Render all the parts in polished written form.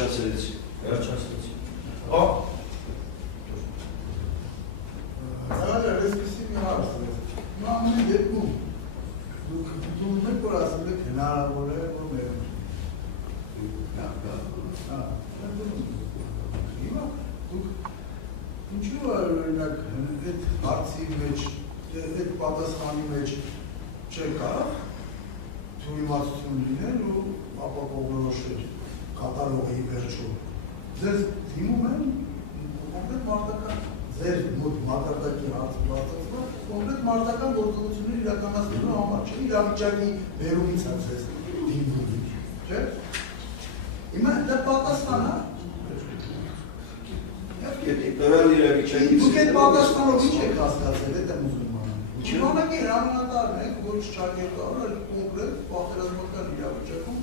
վերջացրեցի։ Այլ այսպեսի մի հարց է։ Հիմա ամեն դեպքում դուք մեկ որ ասել եք հնարավոր է որ մեր հիմա դուք ինչու օրինակ այդ հարցի մեջ այդ պատասխանի մեջ չեք կարող թույլատվություն լինել ու ապա կողմնորոշել կատարողի վերջում ձեզ դիմում են կոնկրետ մարտական ձեր մոտ մակարդակի հարցը բացացնող կոնկրետ մարտական գործողություններ իրականացնելու համար չէ իրավիճակի վերումից է ձեզ դիմում չէ հիմա դա պատասխան է տվյալ իրավիճակից դուք այդ պատասխանով ինչ եք հասկացել այդ եմ ուզում Իմանաքի հրամանատարն եք, ոչ չակերտավոր, այլ կոնկրետ պատերազմական իրավիճակում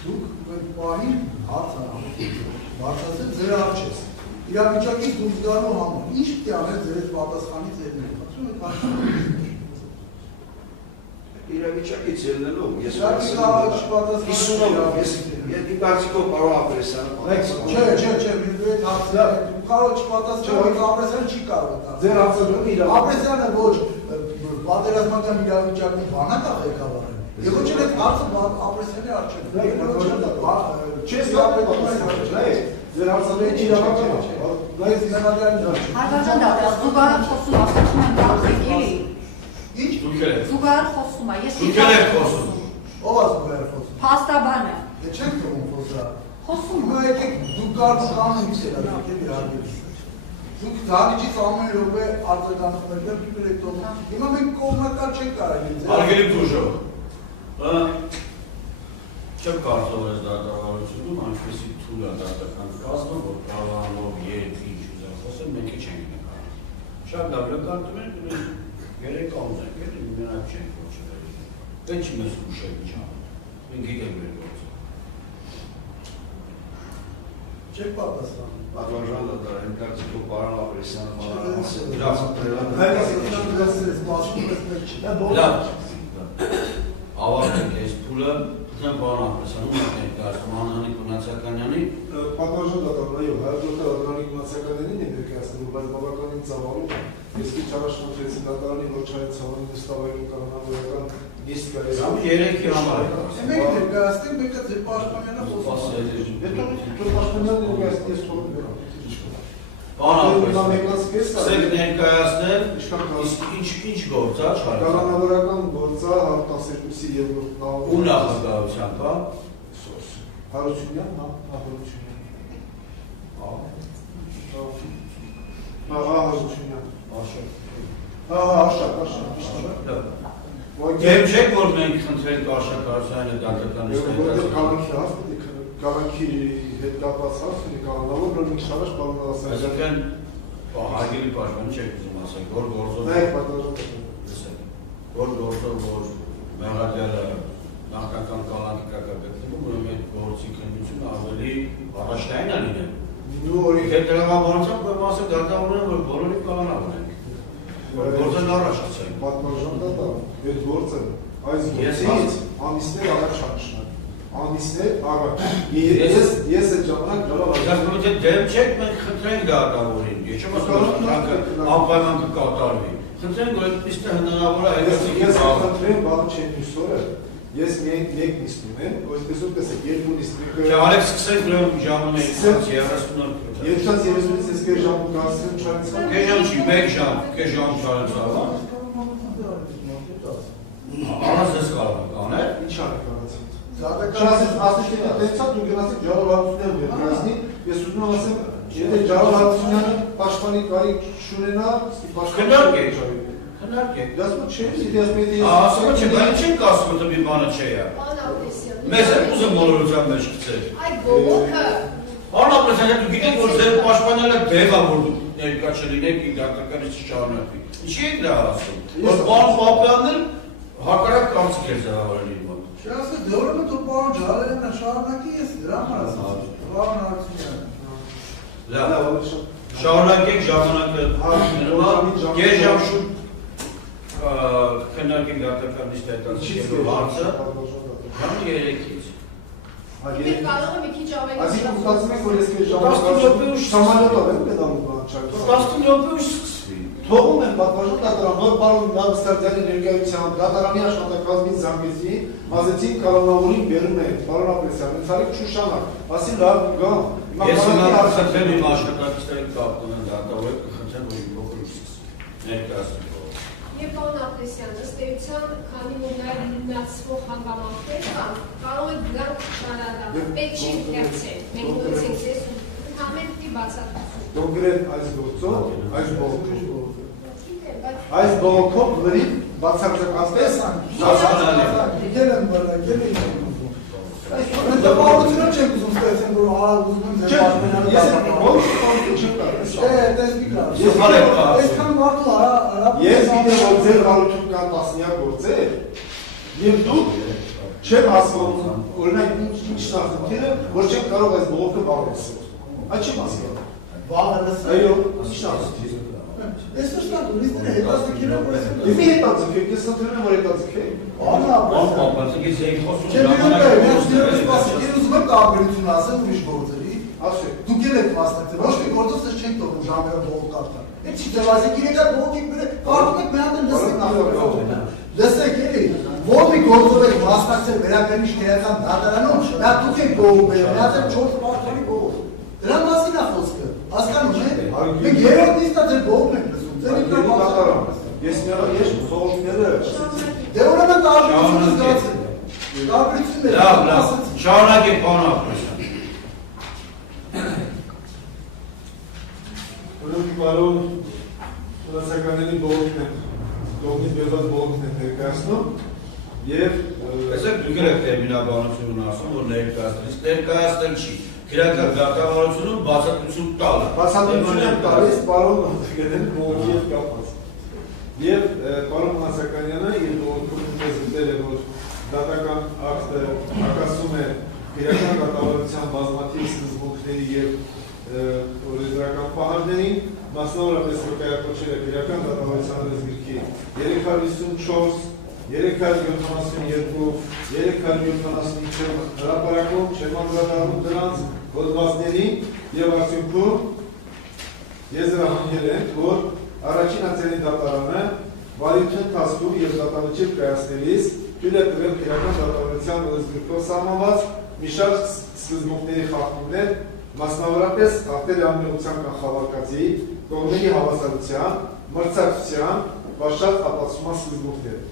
դուք այդ պահին հարց բարձրացել ձեր առջև իրավիճակից դուրս գալու համար ինչ պետք է անել ձեր այդ պատասխանից ելնելու իրավիճակից ելնելու ես Ես կարծիքով պարոն Ապրեսյանը Չէ, այդ հարցը կարող չպատասխանել, Ապրեսյանը չի կարող դա Ձեր հարցը Ապրեսյանը ոչ պատերազմական իրավիճակի բանակ է ղեկավարել Եվ ոչ էլ այդ հարցը Ապրեսյանի առջև Չես կապետում Ձեր հարցը իրավական Զուգարը խոսում, ասացում եմ կապեք էլի Ինչ? Զուգարը խոսում է, ես Զուգար եք խոսում Ով է զուգարը խոսում? Փաստաբանը Դե չենք թվում խոսա Խոսում Հիմա եկեք դուք կարծ կանոնից էլ եկեք իրարգել Դուք դահլիճից ամեն րոպե արձագանքում եք դուք եք տոնում Հիմա մենք կողմնակալ չենք կարելի Արգելի Բուժով չեմ կարծով ես դատավարությունում այնպեսի թույլ է դատական կազմը, որ կարողանով երբ ինչ ուզեն խոսել, մենք չենք նկարում Շատ լավ նկարում ենք Երեք ամուսենք, էլի մենակ չենք ոչվել Պետք չի մեզ ուշել ինչ անել Մենք գիտենք մեր գործը Չեք պատասխանում Պատվարժան դատար, են կարծիքով պարոն Ապրեսյանը Լավ Ավարտենք այս փուլը, դեմ պարոն Ապրեսյանը ուսնենք կարծում Անանիկ Մնացականյանի Պատվարժան դատար, այո, հայրդորդը Անանիկ Մնացականյանին է ներկայացնում, բայց բավականին ծավալում Ես քիչ առաջ մտածեցի դատարանի ոչ հայ ցավալի նստավայրում կանոնավորական նիստ կա։ Երեքի համար է։ Մենք ներկայացնենք, մեկը ձեր պաշտպանյանը խոսում։ Հետո դու պաշտպանյանը ներկայացնի ես թողնում եմ։ Պարոն, սկսեք ներկայացնել, ինչ գործ է, կանոնավորական գործ է 12-ի երկրորդ նահանգ։ Ու նախագահությամբ, հա։ Հարությունյան, հա, Հարությունյան։ Հարությունյան։ Աշակ։ Դեմ չեք, որ մենք խնդրենք Աշակ Հարությունյանը դատական Կալանքի հետ կապված հարց ունի կանոնավոր, որ մենք շարաշ պարոն Ասայան։ Այսինքն, հարգելի պաշտպան չեք ուզում ասել, որ գործով որ գործով, որ մեղադրյալը նախնական կալանքի կակագտնվում, ուրեմն այդ գործի քննությունը ավելի առաջնային է լինել։ Եթե տրամաբանությամբ մասը գարտավորում են, որ բոլորի կանոնավոր ենք, որ գործն առաջ ասենք։ Պատմաժան դատա, այդ գործը, այս գործից ամիսներ առաջ անշնակ, ամիսներ առաջ, ես այդ ժամանակ գալով Եթե դեմ չեք, մենք խնդրենք դատավորին, ես չեմ ասում, որ անպայման կկատարվի, խնդրենք, որ այդպիսը հնարավոր է Ես խնդրեմ բաղը չեն նույսորը, ես միայն մեկ նիստ ունեմ, այսպես որ տեսեք, երկու նիստ Արեք սկսենք ուրեմն ժամը 30-ից ես կեր ժամը կասեմ չարից Կես ժամ չի, մեկ ժամ, կես ժամ չարից աղա Առանց ես կարող եք անել Ինչ անեք առանց Զատական ասնիշտին տեսած դու գնացիք Ջալալարությունյան վերնասնի, ես ուզում եմ ասեմ, եթե Ջալալարությունյանը պաշտպանի կարիք շունենա, Քննարկեք Դասում չէ, ասում եթե Ասում չէ, բայց չենք ասում, ότι մի բանը չէ Մեզ է ուզը մոլորության մեջ գցել Այդ բողոքը Պարոն Ապրեսյան, դուք գիտեք, որ ձեր պաշտպանելը դեղ է, որ դուք ներկա չլինեք դատականից չշարունակվի Ինչի եք դա ասում, որ պարոն Պապյանն հակառակ կարծիք էր ձևավորել իր մոտ Չի ասել, դե ուրեմն դու պարոն Ջալալյանն շարունակի ես դրա համար ասում Պարոն Հարությունյանը Լավ, շարունակեք ժամանակը կես ժամ շուտ քննարկենք դատական նիստի հետազոտելու հարցը Ժամը 3-ից Դե կարող է մի քիչ ավելի։ Այսինքն մտածում եք, որ ես քեզ 10 րոպե ուշ ժամանակով եմ պետալու բանջարը։ 10 րոպե ուշ սկսվի։ Թողում եմ պատվաժան դատարան, նոր պարոն Նավստարդյանի ներկայությամբ դատարանի աշխատակազմին զանգեցի, մազեցին կանոնավորին բերում են, պարոն Ապրեսյան, ընթարիք շուշանակ, ասի լավ գամ։ Ես խնդրեմ իմ աշխատակիցների կապ ունեն դատավորը կխնդրեմ, որ իմ փոքր ուշ սկսվի։ Ներկայացնում։ Եվ պարոն Ապրեսյան, ըստ էության, քանի որ նաև հիմնացվող հանգամանքներ կան, կարող է դրանք շարադառնալ, պետք չի ընկերցել, մենք նույնիսկ ես ընդհանրապես պիտի բացատրություն։ Կոնկրետ այս գործով, այս բողոքով լրիվ բացարձակապես Գելեմ բալա, գելեմ Դա բարությունը չեք ուզում ստեղծեն, որ ուզում եմ ձեր պաշտպանյանը այսքան մարդու Ես գիտեմ, որ ձեր հարություն կան տասնյակ գործեր և դուք չեմ հասկանում, օրինակ ինչ նախնդիրը, որ չեմ կարող այս բողոքը բաղլեսել Այդ չեմ հասկանում Այո, ինչ նախնդիրը Ես վշտան տուրիստները հետազգիրը Եվ մի հետազգեք, ես ընդրում եմ, որ հետազգեք Պապացիկից էի խոսում Ես ուզում եմ տարբերություն ասեմ ուրիշ գործերի Դուք էլ եք մասնակցել, ոչ մի գործով սեզ չենք տողում ժամերը բողոք կարդան Էդ չի ձևազեք, իրեկար բողոք եք բրե, կարդում եք մի հատ եմ լսեք էլի Որ մի գործով եք մասնակցել վերակրնիշ քերական դատարանում, նա դուք եք բողոք բերել, մի հատ եմ 4 պարտանի բողոք Դրա մասին է խոսքը, հասկանում եք, մենք երրորդ նիստը ձեր բողոքն ենք լսում, ձեր իքրան դատարան Ես միառ բողոքները Դե ուրեմն տարբերություն զգացել Տարբերություններ Լավ, շարունակեք պարոն Ապրեսյան Ուրեմն պարոն վնասականների բողոքն են, կողմից բերված բողոքն են ներկայացնում և Տեսեք դուք եք տերմինաբանությունն ասում, որ ներկայացնել չի Քրեական ղեկավարությունում բացատրություն տալը Բացատրություն եմ տալիս պարոն գտել բողոքի հետ կապված Եվ պարոն Մասականյանը իր բողոքում ինքնես գտել է, որ դատական ակտը հակասում է քրեական ղեկավարության բազմաթիվ սկզբունքների և օրենսդրական պահանջներին, մասնավորապես վկայակոչել է քրեական դատավարության լեզվիրքի 354, 372, 375 հրապարակում չեմ անդրադառնում դրանց հոդվածներին և արդյունքում եզրահանգել են, որ առաջին ացերի դատարանը վարույթի ընթացքում և դատավճիռ կայացնելիս թույլ է տվել քրեական դատավարության լեզվիրքով սահմանված մի շարք սկզբունքների խախտումներ, մասնավորապես խախտել է անմեղության կանխավարկածի, կողմերի հավասարության, մրցակցության, պաշտած ապացուցման սկզբունքները։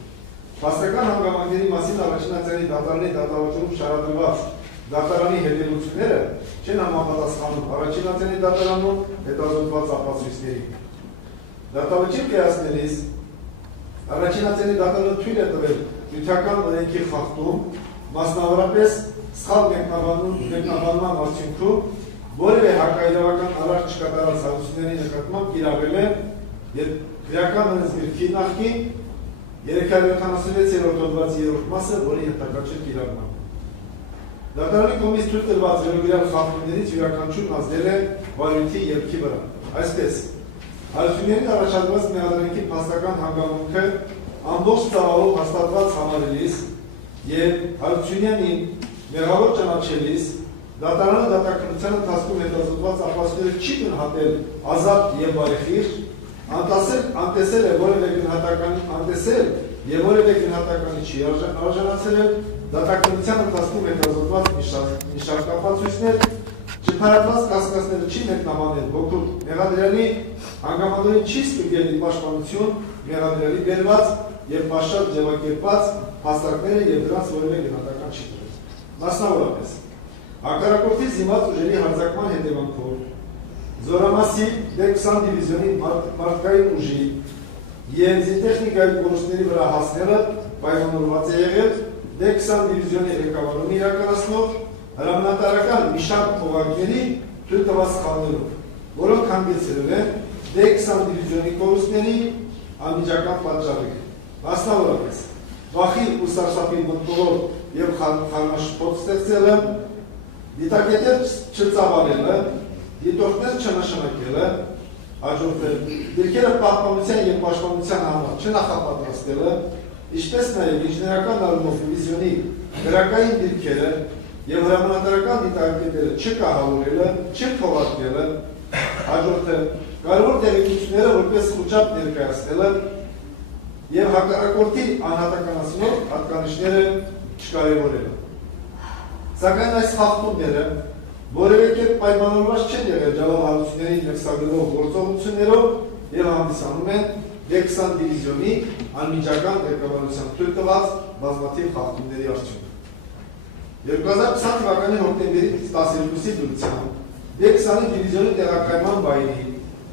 Փաստական հանգամանքների մասին առաջին ացերի դատարանի դատավճիռում շարադրված դատարանի հետևությունները չեն համապատասխանում առաջին ացերի դատարանում հետազոտված ապացույցներին։ Դատավճիռ կայացնելիս առաջին ացերի դատարանը թույլ է տվել նյութական օրենքի խախտում, մասնավորապես սխալ մեկնաբանման արդյունքում որևէ հակաիրավական արարք չկատարած հարցությունների նկատմամբ կիրառել է քրեական օրենսգրքի նախկին 376-րդ հոդվածի 3-րդ մասը, որի հետագա չէ կիրառման։ Դատարանի կողմից թույլ տրված վերոգրյալ խախտումներից յուրաքանչյուրն ազդել է վարույթի ելքի վրա։ Այսպես, հարցություններին առաջադրված մեղադրանքի փաստական հանգամանքը ամբողջ ծավալով հաստատված համարելիս և հարցությունյանի մեղավոր ճանաչելիս դատարանը դատաքննության ընթացքում հետազոտված ապացույցները չի գնահատել ազատ և բարեխիղճ, անտեսել և որևէ գնահատականի չի արժանացել դատաքննության ընթացքում հետազոտված մի շարք ապացույցներ, չփարատված կասկածները չի մեկնաբանել ոգուտ մեղադրյալի հանգամանքներին չի ստուգել իր պաշտպանություն մեղադրյալի բերված և պաշտած ձևակերպված փաստարկները և դրանց որևէ գնահատական չի տվել։ Մասնավորապես, հակառակորդի զինված ուժերի հարձակման հետևանքով Զորամասի D20 դիվիզիոնի մարդկային ուժի և զինտեխնիկայի կորուստների վրա հասնելը պայմանավորված է եղել D20 դիվիզիոնի ղեկավարումը իրականացնող հրամանատարական մի շարք օղակների թույլ տված սխալներով, որոնք հանգեցրել են D20 դիվիզիոնի կորուստների անմիջական պատճառի։ Մասնավորապես, վախի ու սարսափի մթնոլորտ և խառնաշփոթ ստեղծելը, դիտակետեր չծավալելը, դիտորդներ չնշանակելը, հաջորդել, դիրքերը պահպանության և պաշտպանության համար չնախապատրաստելը, ինչպես նաև ինժեներական առումով դիվիզիոնի գրակային դիրքերը, եւ հրամանատարական դիտարկները չկահավորելը, չթողարկելը, հաջորդը կարևոր տեղեկությունները որպես խոճապ ներկայացնելը եւ հակառակորդի անհատականացնող հատկանիշները չկարևորելը։ Սակայն այս խախտումները որևէ կերպ պայմանավորված չեն եղել ջավահարությունների ներսագրելով գործողություններով եւ հանդիսանում են D20 դիվիզիոնի անմիջական ղեկավարության թույլ տված բազմաթիվ խախտումների արդյունք։ 2020 թվականի հոկտեմբերի 12-ի դուրսությամբ D20 դիվիզիոնի տեղակայման վայրի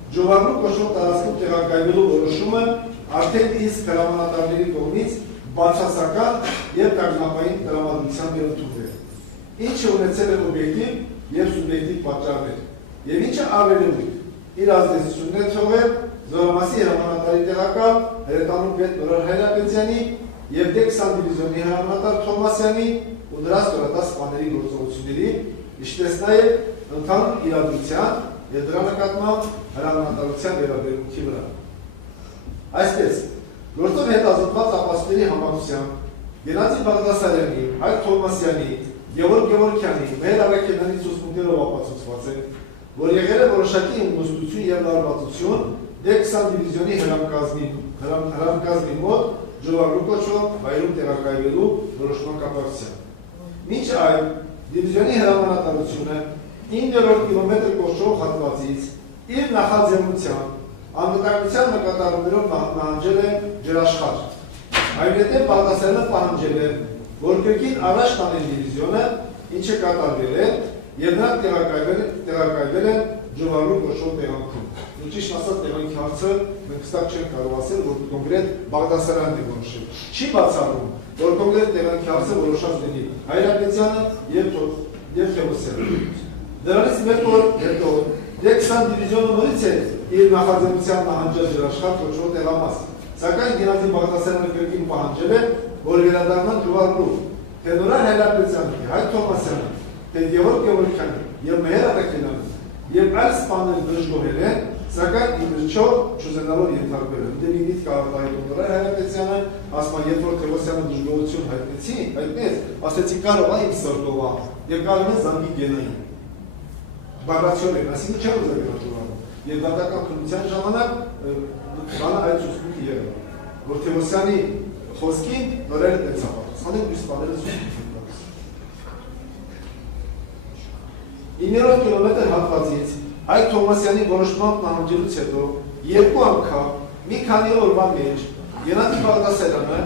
Ջովարնու կոչվող տարածքում տեղակայվելու որոշումը արդեն իսկ հրամանատարների կողմից բացասական եւ կարգապահային տրամադրությամբ էր ընդունվել, ինչը ունեցել է օբյեկտիվ եւ սուբյեկտիվ պատճառներ, եւ ինչը ավելին իր ազդեցությունն է թողել Զորամասի հրամանատարի տեղակալ հրետանու պետ Նորար Հայրապետյանի եւ D20 դիվիզիոնի հրամանատար Թոմասյանի ու նրա ստորատաս սպաների գործողությունների, ինչպես նաեւ ընդհանուր իրադրության եւ դրա նկատմամբ հրամանատարության վերաբերմունքի վրա։ Այսպես, գործով հետազոտված ապացույցների համակցությամբ Գենադի Բաղդասարյանի, Հայկ Թովմասյանի, Գևորգ Գևորգյանի մեր առաքելների ցուցմունքներով ապացուցված է, որ եղել է որոշակի իմաստություն եւ լարվածություն D20 դիվիզիոնի հրամկազմի մոտ Ջովարնու կոչվող վայրում տեղակայվելու որոշման կապակցությամբ։ Մինչ այդ դիվիզիոնի հրամանատարությունը 9-րդ կիլոմետր կոչվող հատվածից իր նախաձեռնությամբ անվտանգության նկատառումներով նահանջել է ջրաշխարհ։ Այնուհետև Բաղդասարյանը պահանջել է, որ կրկին առաջ տանել դիվիզիոնը, ինչը կատարվել է, եւ նրանք տեղակայվել են Ջովարնու կոչվող տեղանքում։ Ու ճիշտ ասած տեղանքի հարցը մենք հստակ չենք կարող ասել, որ կոնկրետ Բաղդասարյանն է որոշել։ Չի բացառում, որ կոնկրետ տեղանքի հարցը որոշած լինի Հայրապետյանը եւ Թևոսյանը։ Դրանից մեկ օր հետո D20 դիվիզիոնը նորից է իր նախաձեռնությամբ նահանջել ջրաշխարհ կոչվող տեղամաս։ Սակայն Գենադի Բաղդասարյանը կրկին պահանջել է, որ վերադառնան Ջովարնու, թե Նորար Հայրապետյանը, Հայկ Թոմասյանը, թե Գևորգ Գևորգյանը եւ Մեհեր Աղաքելյանը եւ այլ սպաները դժգոհել են, սակայն իբրչով չուզենալով ենթարկվել են։ Դե մի միտք արտահայտում Նորար Հայրապետյանը, ասում է, երբ որ Թևոսյանը դժգոհություն հայտնեց, ասեցի կարող է իմ սրտով ա եւ կարող է զանգի գենային։ Բառացիոն են, ասինքն չեն ուզել գնալ եւ դատական քննության ժամանակ բանը այդ ցուցմունքը եղել, որ Թևոսյանի խոսքին Նորերը դեցավ, սանեք ու սպաները ցուցմունք են տալիս։ 9-րդ կիլոմետր հատվածից Հայկ Թոմասյանի որոշմամբ նահանջելուց հետո երկու անգամ մի քանի օրվա մեջ Գենադի Բաղդասարյանը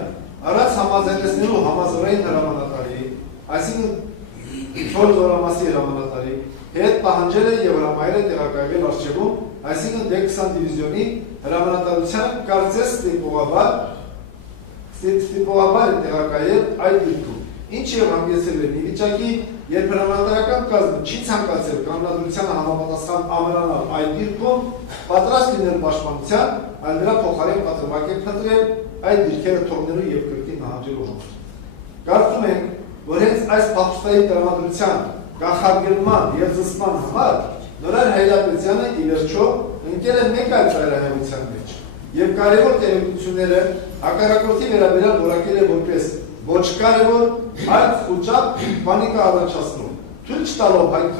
առանց համաձայնեցնելու համազորային հրամանատարի, այսինքն Չոր Զորամասի հրամանատարի հետ պահանջել է եւ հրամայել է տեղակայվել արխիվում, այսինքն D20 դիվիզիոնի հրամանատարության կարծես ստիպողաբար տեղակայել այդ դիրքում, ինչը եւ հանգեցել է մի վիճակի, երբ հրամանատարական կազմը չի ցանկացել կանոնադրությանը համապատասխան ամրանալ այդ դիրքում, պատրաստ լինել պաշտպանության, այլ նրա փոխարեն պատրվակ է փնտրել այդ դիրքերը թողնելու եւ կրկին նահանջելու համար։ Կարծում ենք, որ հենց այս փախստային տրամադրության կանխարգելման եւ զսպման համար Նորար Հայրապետյանը ի վերջո ընկել է մեկ այլ ծայրահեղության մեջ եւ կարևոր տեղեկությունները հակառակորդի վերաբերյալ որակել է որպես ոչ կարևոր, այլ խոճապ պանիկա առաջացնող, թույլ չտալով Հայկ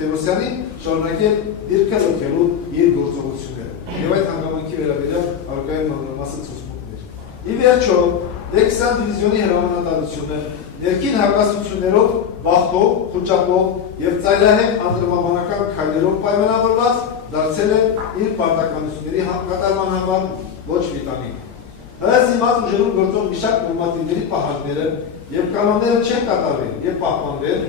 Թևոսյանին շարունակել դիրքը լքելու իր գործողությունները եւ այդ հանգամանքի վերաբերյալ արկայում մանրամասն ցուցմունքներ։ Ի վերջո D20 դիվիզիոնի հրամանատարությունը ներքին հակասություններով, բախտով, խոճապով եւ ծայրահեղ անդրմաբանական քայլերով պայմանավորված դարձել է իր պարտականությունների կատարման համար ոչ վիտամին։ Հրազիմաց ուժերում գործող մի շարք նորմատիվների պահանջները եւ կանոնները չեն կատարվել եւ պահպանվել։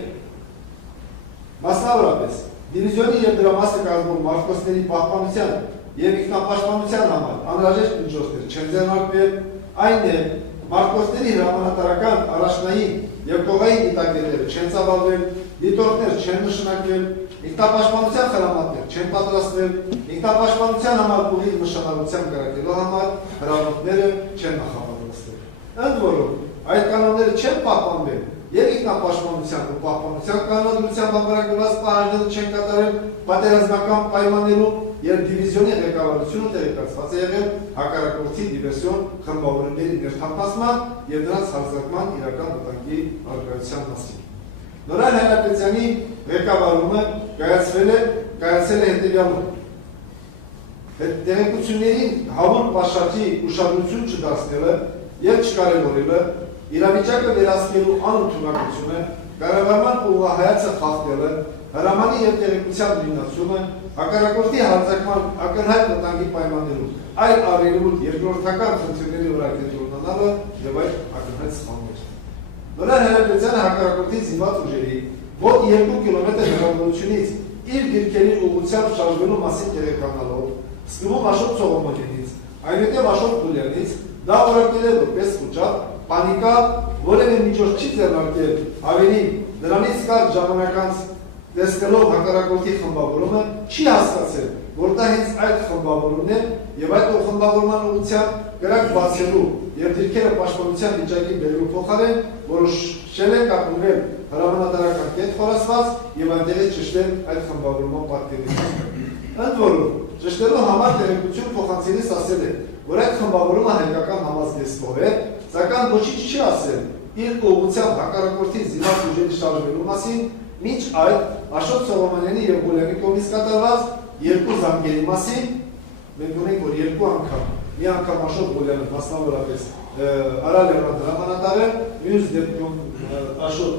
Մասնավորապես, դիվիզիոնի եւ դրա մասը կազմող մարտկոցների պահպանության եւ ինքնապաշտպանության համար անհրաժեշտ միջոցներ չեն ձեռնարկվել, այն է մարտկոցների հրամանատարական առաջնային եւ կողային դիտակետերը չեն ծավալվել, դիտորդներ չեն նշանակվել, ինքնապաշտպանության խրամատներ չեն պատրաստվել, ինքնապաշտպանության համար ուղիղ նշանալության կրակելու համար հրամանները չեն նախապատրաստվել։ Ընդ որում, այդ կանոնները չեն պահպանվել եւ ինքնապաշտպանության ու պահպանության կանոնադրությամբ ամրագրված պահանջները չեն կատարել պատերազմական պայմաններում, երբ դիվիզիոնի ղեկավարությունը տեղեկացված է եղել հակառակորդի դիվերսիոն խմբավորումների ներթափանցման եւ նրանց հարձակման իրական վտանգի առկայության մասին։ Նորան Հայրապետյանի ղեկավարումը կայացել է հետևյալում։ Տեղեկություններին հավուր պաշարի ուշադրություն չդարձնելը և չկարևորելը, իրավիճակը վերահսկելու անընդունակությունը, կառավարման ուղղահայացը խախտելը, հրամանի և տեղեկության նույնացումը, հակառակորդի հարձակման ակնհայտ վտանգի պայմաններում այլ առերևույթ երկրորդական խնդիրների վրա կենտրոնանալը և այլ ակնհայտ սխալներ։ Նորան Հայրապետյանը հակառակորդի զինված ուժերի մոտ 2 կիլոմետր հեռավորությունից իր դիրքերի ուղղությամբ շարժվելու մասին տեղեկանալով, սկզբում Աշոտ Սողոմոնյանից, այնուհետև Աշոտ Բուլյանից դա որակել է որպես խուճապ, պանիկա, որևէ միջոց չի ձեռնարկել, ավելի դրանից կարճ ժամանակ անց տեսնելով հակառակորդի խմբավորումը չի հասկացել, որ դա հենց այդ խմբավորումն է և այդ խմբավորման ուղղությամբ կրակ բացելու և դիրքերը պաշտպանության վիճակի բերելու փոխարեն որոշել է կապվել հրամանատարական կետ խորացված և այնտեղից ճշտել այդ խմբավորման պատկերները։ Ընդ որում, ճշտելու համար տեղեկություն փոխանցելիս ասել է, որ այդ խմբավորումը հայկական համազգեստով է, սակայն ոչինչ չի ասել իր ուղղությամբ հակառակորդի զինված ուժերի շարժվելու մասին, մինչ այդ Աշոտ Սողոմոնյանի և Բուլյանի կողմից կատարված 2 զանգերի մասին, մենք ունենք, որ 2 անգամ, մի անգամ Աշոտ Բուլյանը մասնավորապես Արա Լևան հրամանատարը, մյուս դեպքում Աշոտ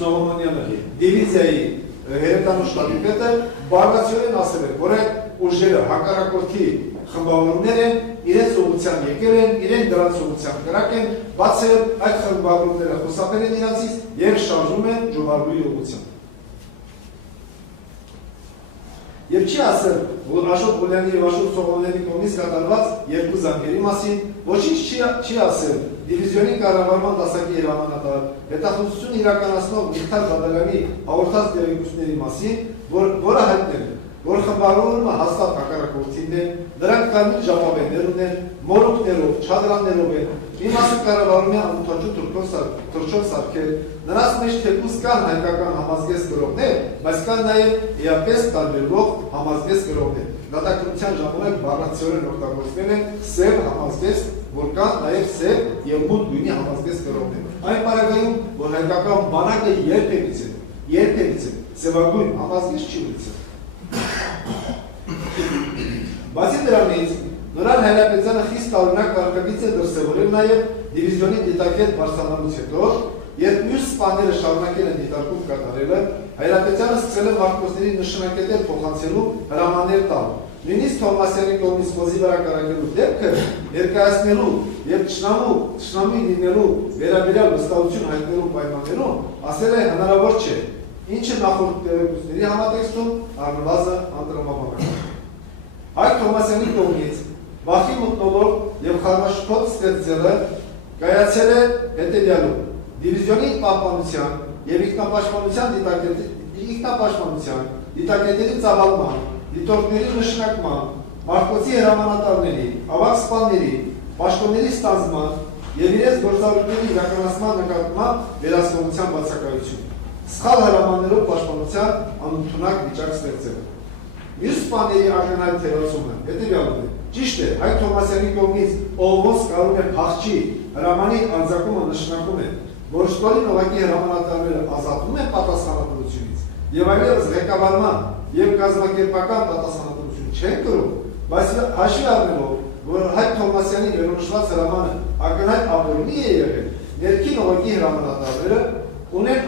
Սողոմոնյանը դիվիզիայի հերետանու շտաբի պետը բազմացիորեն ասել է, որ այդ ուժերը հակառակորդի խմբավորումներ են, իրենց ուղղությամբ եկել են, իրենք դրանց ուղղությամբ կրակ են, բացել այդ խմբավորումները խուսափել են իրանցից և շարժում են Ջոմարգուի ուղղությամբ։ Եվ չի ասել, որ Աշոտ Բուլյանի և Աշոտ Սողոմոնյանի կողմից կատարված 2 զանգերի մասին, ոչինչ չի ասել դիվիզիոնի կառավարման դասակի հրամանատար, հետախուզություն իրականացնող Միքայել Բադալյանի հաղորդած տեղեկությունների մասին, որը հայտնել է, որ խմբավորումը հաստատ հակառակորդին է, դրանք կարմիր ժապավեններ ունեն, մորուքներով, չադրամներով են, մի մասը կառավարում է անօդաչու թռչող սարքեր, նրանց մեջ թեկուզ կան հայկական համազգեստ գրողներ, բայց կան նաև էապես տարբերվող համազգեստ գրողներ։ Դատաքրության ժամանակ բառացիորեն օգտագործվել են սև համազգեստ, որ կան նաև սև և մութ գույնի համազգեստ գրողներ։ Այն պարագայում, որ հայկական բանակը երբևիցե սևագույն համազգեստ չի ունեցել։ Բացի դրանից, Նորան Հայրապետյանը խիստ տարօրինակ վարքագիծ է դրսևորել նաև դիվիզիոնի դիտակետ բարձրանալուց հետո, երբ մյուս սպաները շարունակել են դիտարկում կատարելը, Հայրապետյանը սկսել է մարտկոցների նշանակետեր փոխանցելու հրամաններ տալ։ Նույնիսկ Թովմասյանի կողմից խոզի վրա կարակելու դեպքը ներկայացնելու և թշնամի լինելու վերաբերյալ վստահություն հայտնելու պայմաններում ասել է հնարավոր չէ, ինչը նախորդ տեղեկությունների համատեքստում առնվազն անտրամաբանական։ Հայկ Թովմասյանի կողմից վախի մթնոլորտ և խառնաշփոթ ստեղծելը կայացել է հետևյալում. դիվիզիոնի պահպանության և ինքնապաշտպանության դիտակետերի ծավալման, դիտորդների նշանակման, մարտկոցի հրամանատարների, ավագ սպաների, պաշտոնների ստանձնման և իրենց գործառույթների իրականացման նկատմամբ վերահսկողության բացակայություն, սխալ հրամաններով պաշտպանության անընդունակ վիճակ ստեղծելը։ Մյուս սպաների ակնհայտ թերացումը հետևյալն է. ճիշտ է, Հայկ Թովմասյանի կողմից ով ոնց կարող է փախչի հրամանի արձակումը նշանակում է, որ շտորին ուղղակի հրամանատարները ազատվում են պատասխանատվությունից և այլևս ղեկավարման և կազմակերպական պատասխանատվություն չեն կրում, բայց հաշվի առնելով, որ Հայկ Թովմասյանի վերոնշված հրամանը ակնհայտ ապօրինի է եղել, ներքին ուղղակի հրամանատարները ունեն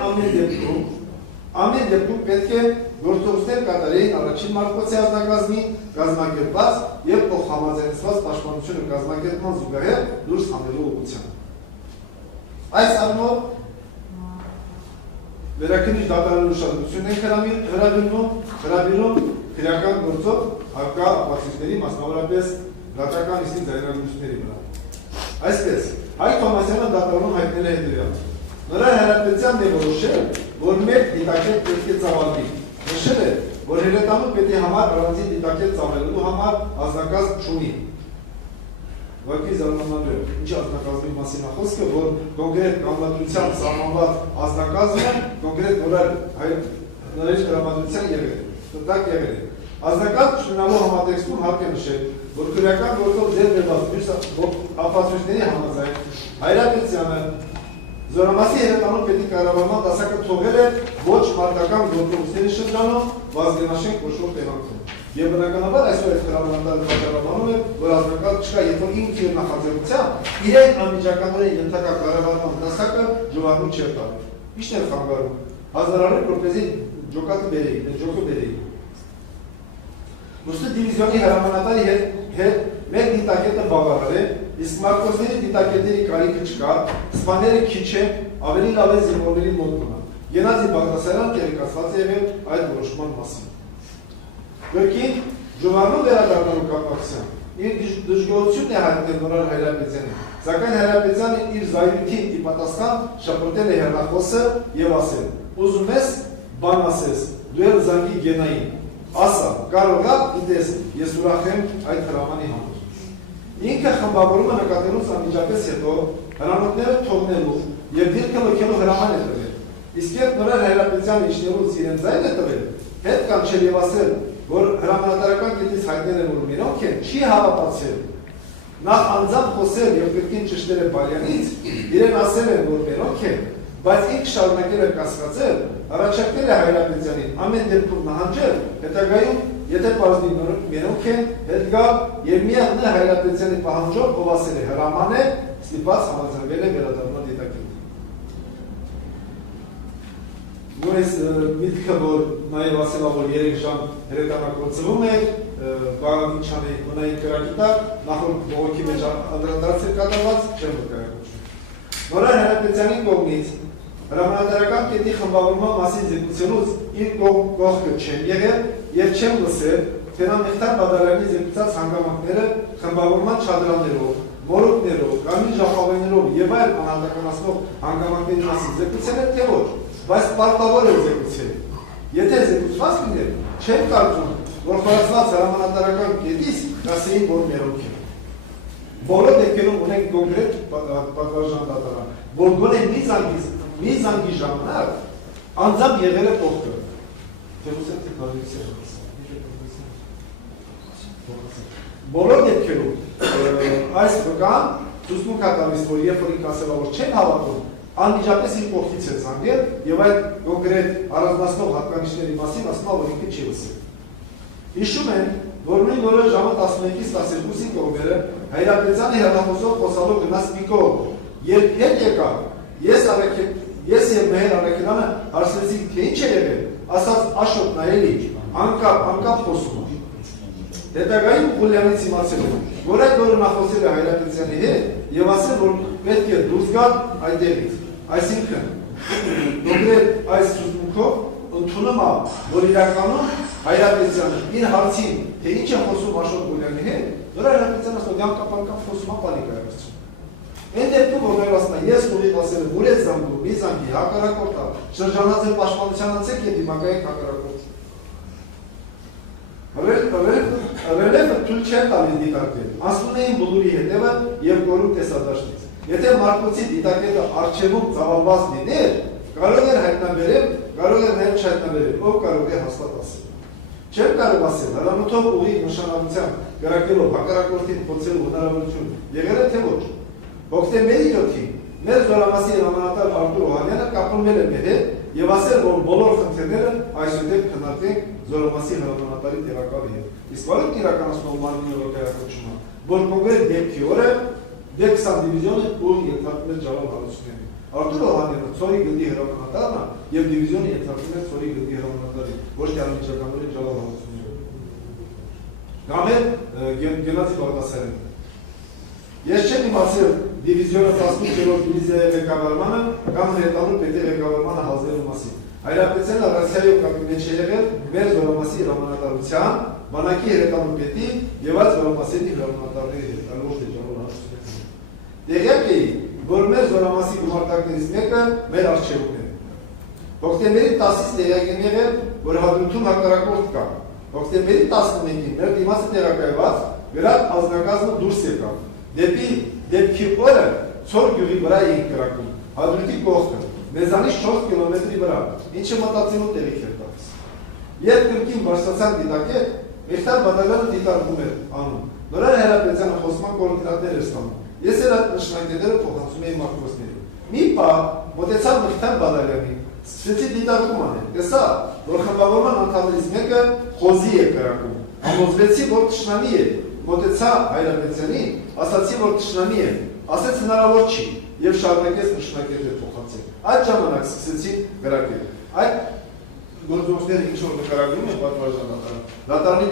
ամեն դեպքում պետք է գործողություններ կատարեին առաջին մարտկոցի անձնակազմի կազմակերպված և փոխհամաձայնեցված պաշտպանությունը կազմակերպման զուգահեռ դուրս հանելու ուղղությամբ։ Այս առումով վերաքննիչ դատարանի ուշադրությունն ենք հրավիրում քրեական գործով հարկա ապացույցների, մասնավորապես դատական իսկի ձայնագրությունների վրա։ Այսպես, Հայկ Թովմասյանը դատարանում հայտնել է հետևյալը. Նորան Հայրապետյանն է որոշել, որ մեր դիտակետ պետք է ծավալվի։ Նշել է, որ հերետանու պետի համար առանձին դիտակետ ծավալելու համար անձնակազմ չունի։ Ուղղակի զարմանալու է, ինչ անձնակազմի մասին է խոսքը, որ կոնկրետ կազմակերպությամբ սահմանված անձնակազմը կոնկրետ նորից տրամադրության եղել է։ Անձնակազմ չունենալու համատեքստում հարկ է նշել, որ քրեական գործով ձեռք բերված մյուս ապացույցների համաձայն Հայրապետյանը Զորամասի հերետանոց պետի կառավարման դասակը թողել է ոչ մարտական գործողությունների շրջանում վազգենաշենք կոչվող տեղանքում։ Եվ բնականաբար այսօր այդ հրամանատարը պատճառաբանում է, որ ազնական չկա, երբ որ ինքը իր նախաձեռնությամբ իրեն անմիջականորեն ենթակա կառավարման դասակը ժողովրդու չէր տալու։ Ի՞նչն էր խանգարում։ Հանրահարել որպեսզի ջոկատը բերեին, ջոկը բերեին։ Մուսուլման դիվիզիոնի հրամանատարի հետ մեր դիտակետը բավարար է, իսկ մարկոսների դիտակետերի կարիքը չկա, սպաները քիչ է, ավելի լավ է զինվորների մոտ մնա։ Գենադի Բաղդասարյան տեղեկացված է եղել այդ որոշման մասին։ Գրքին ժողովրդու վերադառնալու կապակցությամբ իր դժգոհությունն է հայտնել Նորար Հայրապետյանին, սակայն Հայրապետյանը իր զայրույթին ի պատասխան շփոթել է հեռախոսը եւ ասել. «Ուզում ես բան ասես, դու էլ զանգի Գենային, ասա, կարող է, գիտես, ես ուրախ եմ այդ հրամանի համար»։ Ինքը խմբավորումը նկատելուց անմիջապես հետո հրամանները թողնելու եւ դիրքը լքելու հրաման է տվել։ Իսկ երբ Նորար Հայրապետյանը իջնելուց իրեն ձայն է տվել, հետ կանչել եւ ասել, որ հրամանատարական կետից հայտնել են, որ մենոնք են, չի հավատացել։ Նախ անձամբ խոսել եւ կրկին ճշտել է Բալյանից, իրեն ասել են, որ մենոնք են, բայց ինքը շարունակել է կասկածել, առաջարկել է Հայրապետյանին ամեն դեպքում նահանջել, հետագայում եթե պարզվի մենոնք են, հետ գա եւ միայն Հայրապետյանի պահանջով ով ասել է հրաման է, ստիպված համաձայնվել է վերադառնալ դիտակետին։ Նույնիսկ միտքը, որ նաև ասելա, որ 3 ժամ հրետանակորձվում է, կարող ինչ անեի մնայի կրակի տակ, նախորդ բողոքի մեջ անդրադարձ էր կատարված, չեմ վկայակոչում։ Նորար Հայրապետյանի կողմից հրամանատարական կետի խմբավորման մասին զեկուցելուց իր կողքը չեմ եղել եւ չեմ լսել, թե նա Մեհտար Բադալյանի զեկուցած հանգամանքները խմբավորման չադրաներով, մորուքներով, կարմիր ժապավեններով եւ այլ անհատականացնող հանգամանքների մասին զեկուցել է, թե ոչ, բայց պարտավոր է զեկուցել։ Եթե զեկուցված լիներ, չեմ կարծում, որ խորացված հրամանատարական կետից ասեին, որ մերոնք են։ Բոլոր դեպքերում ունենք կոնկրետ պատվարժան դատարան, որ գոնե մի զանգի ժամանակ անձամբ եղել է կողքը։ Բոլոր դեպքերում այս վկան ցույց կա տալիս, որ երբ որ ինքը ասել է, որ չեն հավատում, անմիջապես իր կողքից է զանգել եւ այդ կոնկրետ առանձնացնող հատկանիշների մասին ասում է, որ ինքը չի լսել։ Հիշում են, որ նույն օրը ժամը 11-ից 12-ի կողմերը Հայրապետյանը հեռախոսով խոսալով գնաց մի կողմ, երբ հետ եկա, ես եւ Մեհեր Արաքելյանը հարցրեցինք, թե ինչ է եղել, ասաց Աշոտ նայելի, անկապ խոսում է։ Հետագայում Ղուլյանից իմացել եմ, որ այդ օրը նա խոսել է Հայրապետյանի հետ եւ ասել, որ պետք է դուրս գալ այդտեղից։ Այսինքն, կոնկրետ այս ցուցմունքով ընդունում է, որ իրականում Հայրապետյանը իր հարցին, թե ինչ է խոսում Աշոտ Ղուլյանի հետ, նրա Հայրապետյանը ասում անկապ խոսում է պանիկայացնում։ Այն դեպքում որ ասում է, ես ուղիղ ասել եմ, ուր է զանգում, մի զանգի, հակառակորդ է, շրջանած է պաշտպանության անցեք եւ դիմակայեք հակառակորդ։ Ռելեվը թույլ չեն տալիս դիտարկել, ասում էին բլուրի հետևը եւ կորում տեսադաշտից։ Եթե Մարկոսի դիտակետը արխիվում ծավալված լիներ, կարող էր հայտնաբերել, կարող էր նաեւ չհայտնաբերել, ով կարող է հաստատ ասել։ Չեմ կարող ասել, հրանոթով ուղիղ նշանակությամբ գրակելով հակառակորդին փոխելու հնարավորություն եղել է թե ոչ։ Հոկտեմբերի 7-ին մեր զորամասի հրամանատար Արտուր Օհանյանը կապրումել է մեր հետ եւ ասել, որ բոլոր խնդիրները այսուհետ քննարկենք զորամասի հրամանատարի տեղակալի հետ։ Իսկ որը իրականացնող մարմինի օրակայացումը, որ կոնկրետ դեպքի օրը D20 դիվիզիոնը ու ենթարկում է Ջալալ Հարությունյանին։ Արտուր Օհանյանը ծորի գնդի հրամանատարն է եւ դիվիզիոնը ենթարկում է ծորի գնդի հրամանատարին, ոչ թե անմիջականորեն Ջալալ Հարությունյանին։ Կամ Գենադի Բաղդասարյանին։ Ես չեմ իմացել դիվիզիոնը 18-րդ դիվիզիայի ղեկավարմանը կամ հրետանուր պետի ղեկավարմանը հանձնելու մասին։ Հայրապետյանը Ռասիայով կապի մեջ է եղել մեր զորամասի հրամանատարության, բանակի հրետանուր պետի եւ այդ զորամասի հրամանատարների հետ, ոչ թե Ջալալ Հարությունյանի։ Տեղյակ էի, որ մեր զորամասի գումարտակներից մեկը մեր արխիվում է։ Հոկտեմբերի 10-ից տեղյակ եմ եղել, որ հադրութում հակառակորդ կա։ Հոկտեմբերի 11-ին մեր դիմացը տեղակայված գրած ազնագազմը դուրս եկավ։ Դեպքի օրը Ցոր գյուղի վրա էինք կրակում, հադրութի կողքը, մեզանից 4 կիլոմետրի վրա, ինչը մտածելու տեղիք էր տալիս։ Երբ կրկին բարձրացան դիտակետ, Մեհտար Բադալյանը դիտարկում էր անում, Նորար Հայրապետյանը խոսման կոորդինատներ էր ստանում։ Ես էլ այդ նշանակները փոխանցում էի Մարկոսներին։ Մի պահ մոտեցավ Մխիթար Բադալյանին, սկսեցի դիտարկում անել, տեսա, որ խմբավորման անդամներից մեկը խոզի է կրակում, համոզվեցի, որ թշնամի է, մոտեցա Հայրապետյանին, ասացի, որ թշնամի է, ասեց հնարավոր չի, եւ շարունակեց նշանակել փոխանցել։ Այդ ժամանակ սկսեցի գրակել։ Այդ գործողությունները ինչ որ նկարագրում են պատվարժանական, դատարանի